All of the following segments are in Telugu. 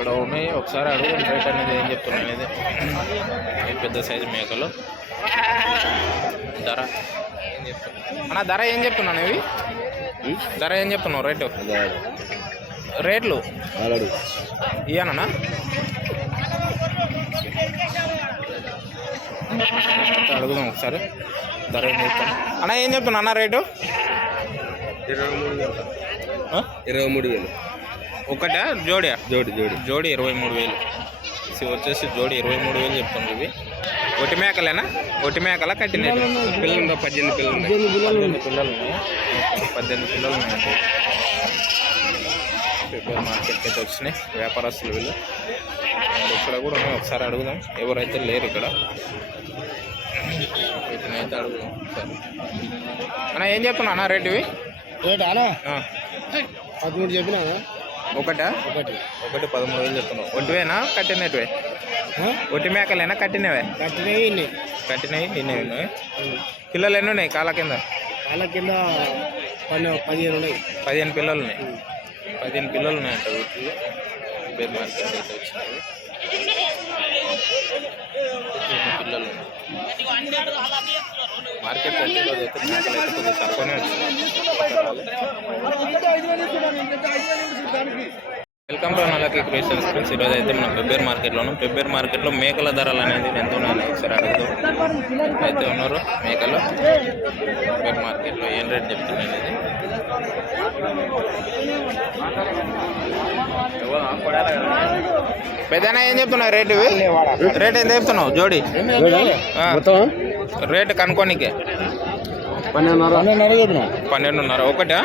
ఇక్కడ ఉన్నాయి ఒకసారి అడుగు రేట్ అనేది ఏం చెప్తున్నాను అనేది పెద్ద సైజు మేకలు. ధర ఏం చెప్తున్నావు అన్న ధర ఏం చెప్తున్నాను ఇవి ధర ఏం చెప్తున్నావు రేటు? రేట్లు? ఇయ్యానన్నా అడుగుదాం ఒకసారి. ధర ఏం చెప్తాను అన్న ఏం చెప్తున్నా అన్న రేటు? ఇరవై మూడు ఆ? ఇరవై మూడు వేలు. ఒకటా? జోడియా? జోడి జోడి. జోడి ఇరవై మూడు వేలు. వచ్చేసి జోడి ఇరవై మూడు వేలు చెప్తుంది ఇవి. ఒట్టి మేకలేనా? ఒట్టి మేకలా కట్టిన పిల్లలు ఉందా పద్దెనిమిది పిల్లలు ఉన్నాయి. పద్దెనిమిది పిల్లలు ఉన్నాయి. పద్దెనిమిది పిల్లలు ఉన్నాయండి పేపర్ మార్కెట్కి అయితే వచ్చినాయి. వ్యాపారస్తులు వీళ్ళు. ఇక్కడ కూడా ఉన్నాయి. ఒకసారి అడుగుదాం. ఎవరైతే లేరు ఇక్కడ. అయితే అడుగుదాం ఒకసారి. అన్న ఏం చెప్తున్నా అన్న రేటు ఇవి? రేట్ అలా ఆ, పదమూడు చెప్పినా ఒకటా? ఒకటి. ఒకటి పదమూడు వేలు చెప్తున్నావు. ఒట్టివేనా కట్టినట్టువే. ఒట్టి మేకలేనా కట్టినవే? కట్టినవి ఇన్ని. కట్టినవి ఇన్ని ఉన్నాయి. పిల్లలు ఎన్ని ఉన్నాయి కాళ్ళ కింద? వాళ్ళ కింద పన్నె పదిహేను ఉన్నాయి. పదిహేను పిల్లలు ఉన్నాయి. పదిహేను పిల్లలు ఉన్నాయంట వీటిలో పేరు మార్కెట్ అయితే వచ్చినాయి పిల్లలు మార్కెట్ అయితే మేకలు అయితే కొద్దిగా తక్కువనే వచ్చినాయి welcome to Nalaki creations friends ఈరోజు అయితే మనం పెబ్బేర్ మార్కెట్లో ఉన్నాం పెబ్బేర్ మార్కెట్లో మేకల ధరలు అనేది ఎంత ఉన్నాయి. ఒకసారి అడుగుదాం. అయితే ఉన్నారు మేకలు పెబ్బేర్ మార్కెట్లో ఏం రేట్ చెప్తున్నాయి అనేది పెద్దనా ఏం చెప్తున్నావు రేట్ రేట్ ఎంత చెప్తున్నావు? జోడి. రేట్ కనుక్కోనికే. పన్నెండున్నర. పన్నెండున్నర చెప్పిన? పన్నెండున్నర. ఒకటా?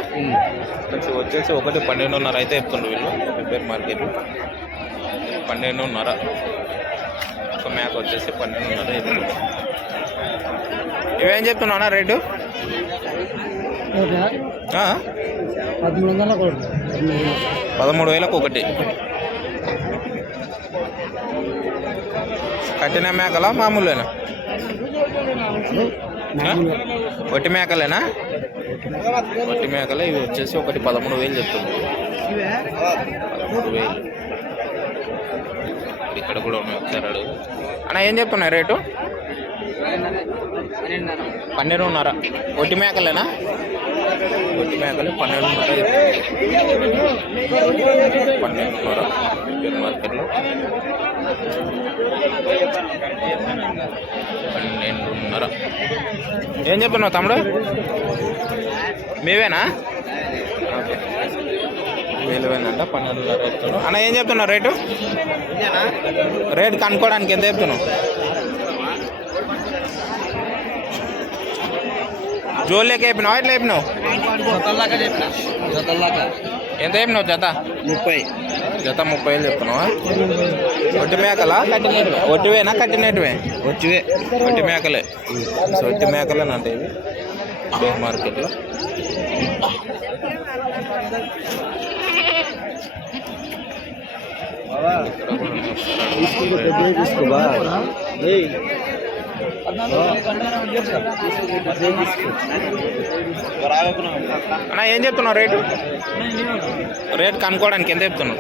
వచ్చి వచ్చేసి ఒకటి పన్నెండున్నర అయితే చెప్తుండ్రు వీళ్ళు రిపేర్ మార్కెట్ పన్నెండున్నర. ఒక మేక వచ్చేసి పన్నెండున్నర చెప్తుండ్రు. ఇవేం చెప్తున్నావునా రేటు? పదమూడు వేలకు ఒకటి. కట్టిన మేకలా మామూలేనా? వట్టి ఒట్టి మేకలేనా ఒట్టి మేకలే ఇవి వచ్చేసి ఒకటి పదమూడు వేలు చెప్తుంది. పదమూడు వేలు. ఇక్కడ కూడా ఉన్నాయి ఒకసారి అడుగు. అన్న ఏం చెప్తున్నాయి రేటు? పన్నెండున్నర. ఒట్టి మేకలేనా ఒట్టి మేకలు పన్నెండున్నర పన్నెండున్నర మార్కెట్లో. పన్నెండున్నర ఏం చెప్తున్నావు తమ్ముడు? మీవేనా? ఓకే. వేలువేనంట పన్నెండున్నర చెప్తున్నావు అన్న ఏం చెప్తున్నావు రేటు? రేట్ కనుక్కోవడానికి ఎంత చెప్తున్నావు? జోలేక చెప్పినావు ఎట్లా చెప్పినావు జతల్లాగా. ఎంత చెప్పినావు జత? ముప్పై. జత ముప్పై వేలు చెప్తున్నావా? ఒట్టి మేకలా? కట్టినట్టువే ఒట్టివేనా కట్టినట్టువే వచ్చివే ఒట్టి మేకలే. సో ఒట్టి మేకలేనంటే ఇవి మార్కెట్లో తీసుకోబా అన్న ఏం చెప్తున్నావు రేటు? రేట్ కనుక్కోవడానికి ఎంత చెప్తున్నావు?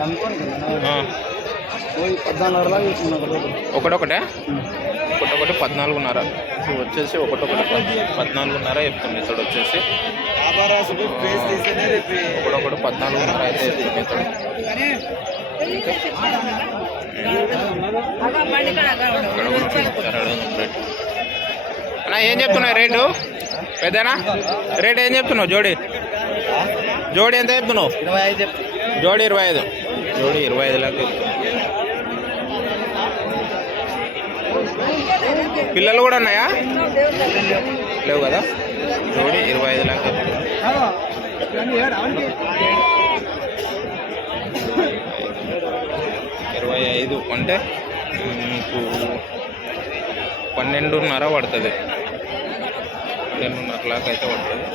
ఒకటొకటే? ఒకటొకటి పద్నాలుగున్నర. వచ్చేసి ఒకటొకటి పద్- పద్నాలుగున్నర చెప్తుంది ఇతడు వచ్చేసి. ఒకటొకటి పద్నాలుగున్నర అయితే చెప్తుంది అన్నా అన్న ఏం చెప్తున్నావు రేటు? పెద్దనా? రేట్ ఏం చెప్తున్నావు? జోడి. జోడి ఎంత చెప్తున్నావు? జోడి ఇరవై ఐదు. జోడి ఇరవై ఐదు లాగా పిల్లలు కూడా ఉన్నాయా? లేవు కదా? జోడి ఇరవై ఐదు లాగా చెప్తున్నావు ఇరవై ఐదు అంటే మీకు పన్నెండున్నర పడుతుంది. పన్నెండున్నర లాక్ అయితే పడుతుంది.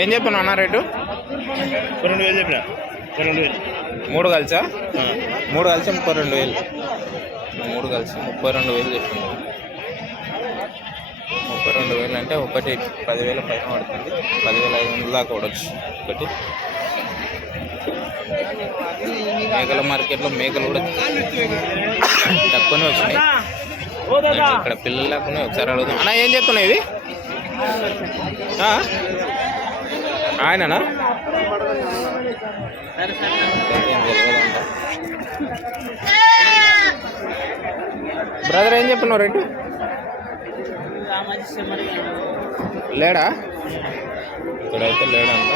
ఏం చెప్పాను అన్న రేటు? రెండు వేలు చెప్పిన. రెండు వేలు. మూడు కలిసా? మూడు కలిసి ముప్పై రెండు వేలు. మూడు కలిసి ముప్పై రెండు వేలు చెప్పింది ముప్పై రెండు వేలు అంటే ఒకటి పదివేల పైన పడుతుంది. పదివేల ఐదు వందల దాకా పడవచ్చు ఒకటి. మేకల మార్కెట్లో మేకలు కూడా తక్కువనే వచ్చినాయి. ఇక్కడ పిల్లలు లేకుండా ఒకసారి అడుగుదాం. అన్న ఏం చెప్తున్నాయి ఇవి ఆ? ఆయననా? బ్రదర్ ఏం చెప్పినావు రేటు? లేడా? ఇక్కడైతే లేడంట